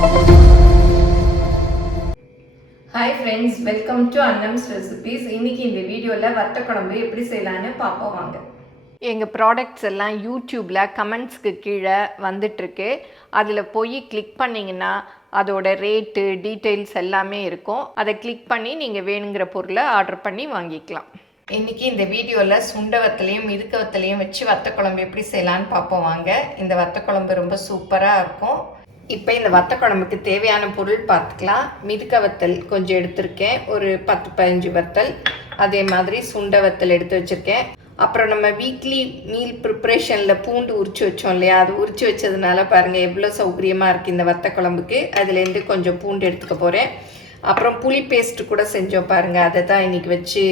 Hi friends, welcome to Annam's Recipes. இன்னைக்கு இந்த வீடியோல வத்த குழம்பு எப்படி செய்யலாம்னு பாப்போம் வாங்க. எங்க ப்ராடக்ட்ஸ் எல்லாம் யூடியூப்ல கமெண்ட்ஸ்க்கு கீழே வந்துட்டு இருக்கு. அதுல போய் கிளிக் பண்ணீங்கன்னா அதோட ரேட் டீடைல்ஸ் எல்லாமே இருக்கும். அதை கிளிக் பண்ணி நீங்க வேணுங்கிற பொருளை ஆர்டர் பண்ணி வாங்கிக்கலாம். இன்னைக்கு இந்த வீடியோல சுண்டவத்தலையும் மிதுக்கவத்தலையும் வச்சு வத்த குழம்பு எப்படி செய்யலாம்னு பாப்போம் வாங்க. இந்த வத்த குழம்பு ரொம்ப சூப்பரா இருக்கும். இப்போ இந்த வத்த குழம்புக்கு தேவையான பொருள் பார்த்துக்கலாம். மிதுக்க வத்தல் கொஞ்சம் எடுத்திருக்கேன், ஒரு 10-15 வத்தல். அதே மாதிரி சுண்ட வத்தல் எடுத்து வச்சுருக்கேன். அப்புறம் நம்ம வீக்லி மீல் ப்ரிப்ரேஷனில் பூண்டு உரிச்சு வச்சோம் இல்லையா, அது உரிச்சு வச்சதுனால பாருங்கள் எவ்வளோ சௌகரியமாக இருக்குது இந்த வத்த குழம்புக்கு. அதுலேருந்து கொஞ்சம் பூண்டு எடுத்துக்க போகிறேன். அப்புறம் புளி பேஸ்ட்டு கூட செஞ்சோம் பாருங்கள், அதை தான் இன்றைக்கி வச்சு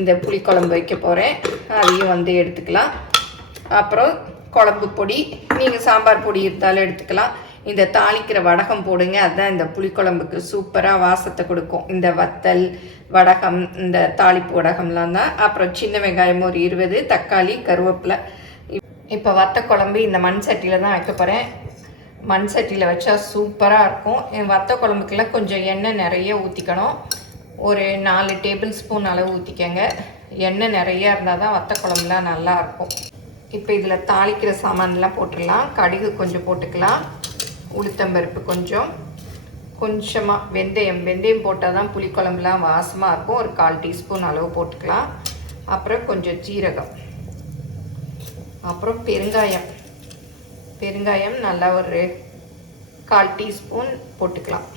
இந்த புளி குழம்பு வைக்க போகிறேன். அதையும் வந்து எடுத்துக்கலாம். அப்புறம் குழம்பு பொடி, நீங்கள் சாம்பார் பொடி இருந்தாலும் எடுத்துக்கலாம். இந்த தாளிக்கிற வடகம் போடுங்க, அதுதான் இந்த புளிக்குழம்புக்கு சூப்பராக வாசத்தை கொடுக்கும். இந்த வத்தல் வடகம், இந்த தாளிப்பு வடகம்லாம் தான். அப்புறம் சின்ன வெங்காயம் ஒரு 20, தக்காளி, கருவேப்பிலை. இப்போ வத்த குழம்பு இந்த மண் சட்டியில் தான் வைக்க போகிறேன். மண் சட்டியில் வச்சா சூப்பராக இருக்கும். வத்த குழம்புக்கெல்லாம் கொஞ்சம் எண்ணெய் நிறைய ஊற்றிக்கணும். ஒரு 4 டேபிள் ஸ்பூன் அளவு ஊற்றிக்கங்க. எண்ணெய் நிறையா இருந்தால் தான் வத்த குழம்புலாம் நல்லாயிருக்கும். இப்போ இதில் தாளிக்கிற சாமான்லாம் போட்டுடலாம். கடுகு கொஞ்சம் போட்டுக்கலாம், உளுத்தம்பருப்பு கொஞ்சமாக வெந்தயம் போட்டால் தான் புளிக்குழம்புலாம் வாசமாக இருக்கும். ஒரு 1/4 டீஸ்பூன் அளவு போட்டுக்கலாம். அப்புறம் கொஞ்சம் ஜீரகம், அப்புறம் பெருங்காயம் நல்லா ஒரு 1/4 டீஸ்பூன் போட்டுக்கலாம்.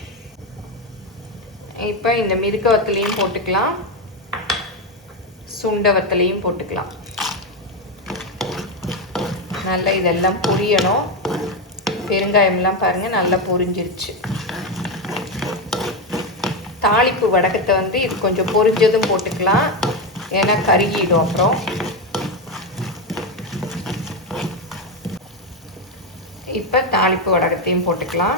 இப்போ இந்த மிதுக்க வத்தலையும் போட்டுக்கலாம், சுண்ட வத்தலையும் போட்டுக்கலாம். நல்லா இதெல்லாம் பொரியணும். பெருங்காயம்லாம் பாருங்கள் நல்லா பொரிஞ்சிருச்சு. தாளிப்பு வடகத்தை வந்து இது கொஞ்சம் பொரிஞ்சதும் போட்டுக்கலாம், ஏன்னா கருகிடும். அப்புறம் இப்போ தாளிப்பு வடகத்தையும் போட்டுக்கலாம்.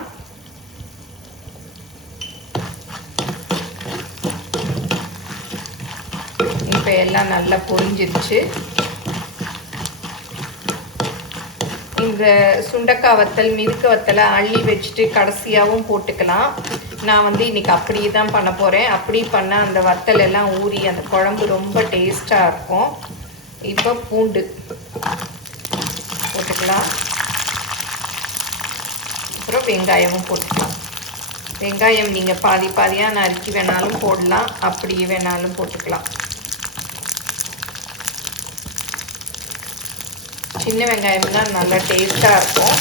இப்போ எல்லாம் நல்லா பொரிஞ்சிருச்சு. இந்த சுண்டக்காய் வத்தல் மிதுக்க வத்தலை அள்ளி வச்சுட்டு கடைசியாகவும் போட்டுக்கலாம். நான் வந்து இன்றைக்கி அப்படியே தான் பண்ண போகிறேன். அப்படி பண்ணால் அந்த வத்தல் எல்லாம் ஊறி அந்த குழம்பு ரொம்ப டேஸ்ட்டாக இருக்கும். இப்போ பூண்டு போட்டுக்கலாம். அப்புறம் வெங்காயமும் போட்டுக்கலாம். வெங்காயம் நீங்கள் பாதியாக நறுக்கி வேணாலும் போடலாம், அப்படியே வேணாலும் போட்டுக்கலாம். சின்ன வெங்காயம் தான் நல்லா டேஸ்ட்டாக இருக்கும்.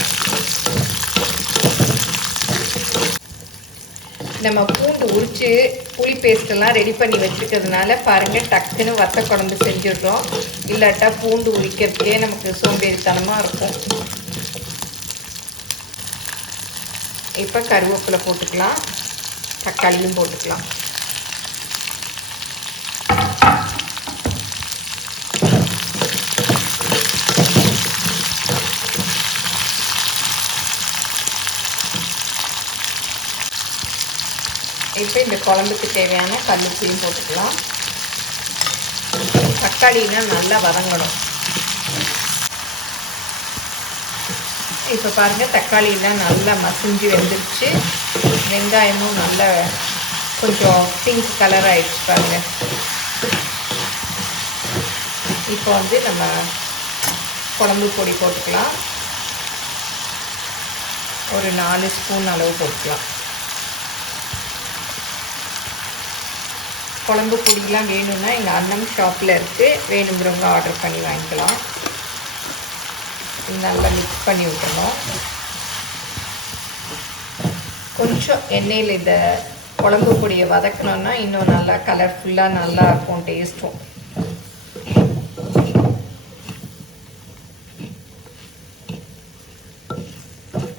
நம்ம பூண்டு உரித்து புளி பேஸ்ட்டெல்லாம் ரெடி பண்ணி வச்சுக்கிறதுனால பாருங்கள் டக்குன்னு வத்த குழம்பு செஞ்சிடுறோம். இல்லாட்டா பூண்டு உரிக்கிறதுக்கே நமக்கு சோம்பேறித்தனமாக இருக்கும். இப்போ கருவேப்பிலை போட்டுக்கலாம், தக்காளியும் போட்டுக்கலாம். இப்போ இந்த குழம்புக்கு தேவையான கல்லுப்பையும் போட்டுக்கலாம். தக்காளினா நல்லா வதங்கணும். இப்போ பாருங்கள் தக்காளிலாம் நல்லா மசிஞ்சு வெந்துருச்சு. வெங்காயமும் நல்லா கொஞ்சம் பிங்க் கலர் ஆகிடுச்சு பாருங்கள். இப்போ வந்து நம்ம குழம்பு பொடி போட்டுக்கலாம். ஒரு 4 ஸ்பூன் அளவு போட்டுக்கலாம். குழம்பு பொடியெலாம் வேணும்னா எங்கள் அண்ணன் ஷாப்பில் இருக்குது, வேணுங்கிறவங்க ஆர்டர் பண்ணி வாங்கிக்கலாம். நல்லா மிக்ஸ் பண்ணி விட்டுறணும். கொஞ்சம் எண்ணெயில் இந்த குழம்பு பொடியை வதக்கணுன்னா இன்னும் நல்லா கலர்ஃபுல்லாக நல்லா இருக்கும் டேஸ்ட்டும்.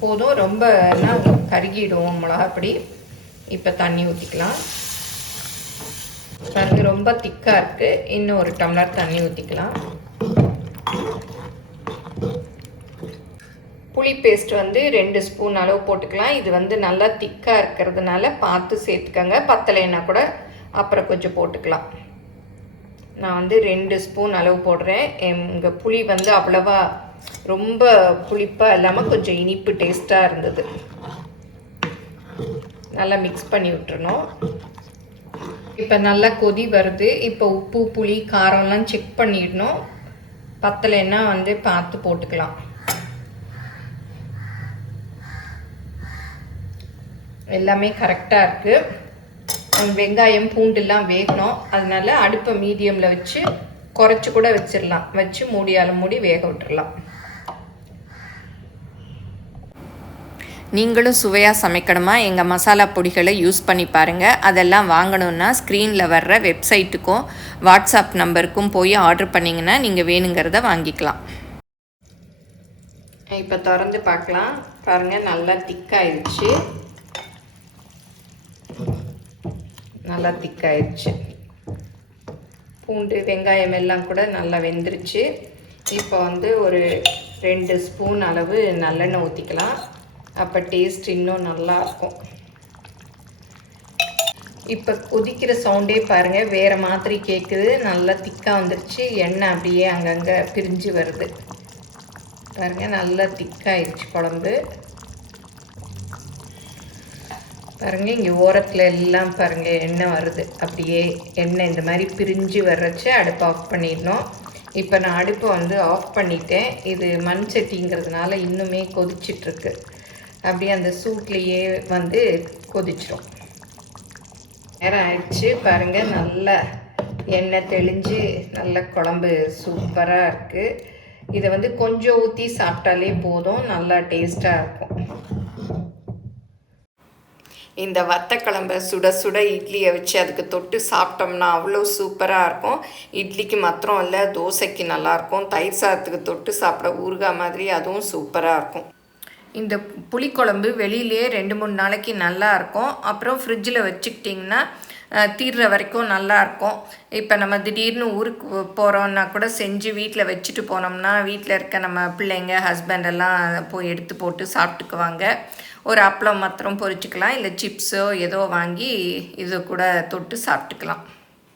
போதும், ரொம்ப கருகிடும் மிளகாப்பொடி. இப்போ தண்ணி ஊற்றிக்கலாம். பாருங்க ரொம்ப திக்காக இருக்குது, இன்னும் ஒரு டம்ளர் தண்ணி ஊற்றிக்கலாம். புளி பேஸ்ட் வந்து 2 ஸ்பூன் அளவு போட்டுக்கலாம். இது வந்து நல்லா திக்காக இருக்கிறதுனால பார்த்து சேர்த்துக்கங்க. பத்தலைன்னா கூட அப்புறம் கொஞ்சம் போட்டுக்கலாம். நான் வந்து 2 ஸ்பூன் அளவு போடுறேன். எங்கள் புளி வந்து அவ்வளவா ரொம்ப புளிப்பாக இல்லாமல் கொஞ்சம் இனிப்பு டேஸ்ட்டாக இருந்தது. நல்லா மிக்ஸ் பண்ணி விட்டுறணும். இப்போ நல்லா கொதி வருது. இப்போ உப்பு புளி காரம்லாம் செக் பண்ணிடணும். பத்தலைன்னா வந்து பார்த்து போட்டுக்கலாம். எல்லாமே கரெக்டாக இருக்குது. வெங்காயம் பூண்டுலாம் வேகணும். அதனால அடுப்பை மீடியமில் வச்சு குறைச்சி கூட வச்சிடலாம். வச்சு மூடி வேக விட்டுடலாம். நீங்களும் சுவையாக சமைக்கணுமா? எங்கள் மசாலா பொடிகளை யூஸ் பண்ணி பாருங்கள். அதெல்லாம் வாங்கணுன்னா ஸ்க்ரீனில் வர்ற வெப்சைட்டுக்கும் வாட்ஸ்அப் நம்பருக்கும் போய் ஆர்டர் பண்ணிங்கன்னா நீங்கள் வேணுங்கிறத வாங்கிக்கலாம். இப்போ திறந்து பார்க்கலாம். பாருங்கள், நல்லா திக்காயிடுச்சு. நல்லா திக்காயிடுச்சு. பூண்டு வெங்காயம் எல்லாம் கூட நல்லா வெந்துருச்சு. இப்போ வந்து ஒரு 2 ஸ்பூன் அளவு நல்லெண்ணெய் ஊற்றிக்கலாம். அப்போ டேஸ்ட் இன்னும் நல்லாயிருக்கும். இப்போ கொதிக்கிற சவுண்டே பாருங்கள், வேறு மாதிரி கேட்குது. நல்லா திக்காக வந்துருச்சு. எண்ணெய் அப்படியே அங்கங்கே பிரிஞ்சு வருது. பாருங்கள், நல்லா திக்காயிடுச்சு குழம்பு. பாருங்கள், இங்கே ஓரத்தில் எல்லாம் பாருங்கள் எண்ணெய் வருது. அப்படியே எண்ணெய் இந்த மாதிரி பிரிஞ்சு வர்றச்சு அடுப்பு ஆஃப் பண்ணிடணும். இப்போ நான் அடுப்பை வந்து ஆஃப் பண்ணிட்டேன். இது மண் சட்டிங்கிறதுனால இன்னுமே கொதிச்சிட்ருக்கு. அப்படியே அந்த சூட்லேயே வந்து கொதிச்சிடும். நேரம் ஆயிடுச்சு. பாருங்கள், நல்லா எண்ணெய் தெளிஞ்சு நல்ல குழம்பு சூப்பராக இருக்குது. இதை வந்து கொஞ்சம் ஊற்றி சாப்பிட்டாலே போதும், நல்லா டேஸ்ட்டாக இருக்கும். இந்த வத்த குழம்பை சுட சுட இட்லியை வச்சு அதுக்கு தொட்டு சாப்பிட்டோம்னா அவ்வளோ சூப்பராக இருக்கும். இட்லிக்கு மாத்திரம் இல்லை, தோசைக்கு நல்லாயிருக்கும். தயிர் சாதத்துக்கு தொட்டு சாப்பிட ஊறுகாய் மாதிரி அதுவும் சூப்பராக இருக்கும். இந்த புளிக்குழம்பு வெளியிலே 2-3 நாளைக்கு நல்லாயிருக்கும். அப்புறம் ஃப்ரிட்ஜில் வச்சுக்கிட்டிங்கன்னா தீர்ற வரைக்கும் நல்லாயிருக்கும். இப்போ நம்ம திடீர்னு ஊருக்கு போகிறோன்னா கூட செஞ்சு வீட்டில் வச்சுட்டு போனோம்னா வீட்டில் இருக்க நம்ம பிள்ளைங்க ஹஸ்பண்டெல்லாம் போய் எடுத்து போட்டு சாப்பிட்டுக்குவாங்க. ஒரு அப்பளம் மாத்திரம் பொரிச்சிக்கலாம், இல்லை சிப்ஸோ ஏதோ வாங்கி இது கூட தொட்டு சாப்பிட்டுக்கலாம்.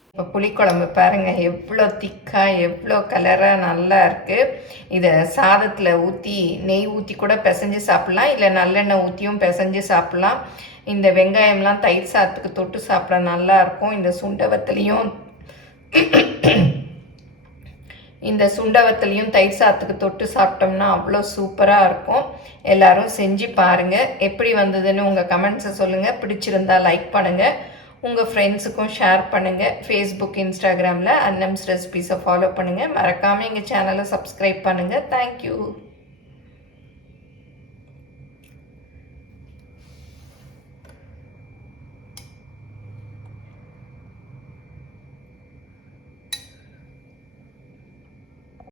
இப்போ புளிக்குழம்பு பாருங்கள், எவ்வளோ திக்காக எவ்வளோ கலராக நல்லா இருக்குது. இதை சாதத்தில் ஊற்றி நெய் ஊற்றி கூட பிசைஞ்சு சாப்பிட்லாம், இல்லை நல்லெண்ணெய் ஊற்றியும் பிசைஞ்சு சாப்பிட்லாம். இந்த வெங்காயம்லாம் தயிர் சாதத்துக்கு தொட்டு சாப்பிட நல்லாயிருக்கும். இந்த சுண்டவத்தலையும் தயிர் சாதத்துக்கு தொட்டு சாப்பிட்டோம்னா அவ்வளோ சூப்பராக இருக்கும். எல்லோரும் செஞ்சு பாருங்கள். எப்படி வந்ததுன்னு உங்கள் கமெண்ட்ஸை சொல்லுங்கள். பிடிச்சிருந்தால் லைக் பண்ணுங்கள். உங்கள் ஃப்ரெண்ட்ஸுக்கும் ஷேர் பண்ணுங்கள். ஃபேஸ்புக் இன்ஸ்டாகிராமில் அன்னம்ஸ் ரெசிபீஸை ஃபாலோ பண்ணுங்கள். மறக்காமல் எங்கள் சேனலை சப்ஸ்கிரைப் பண்ணுங்கள். தேங்க்யூ.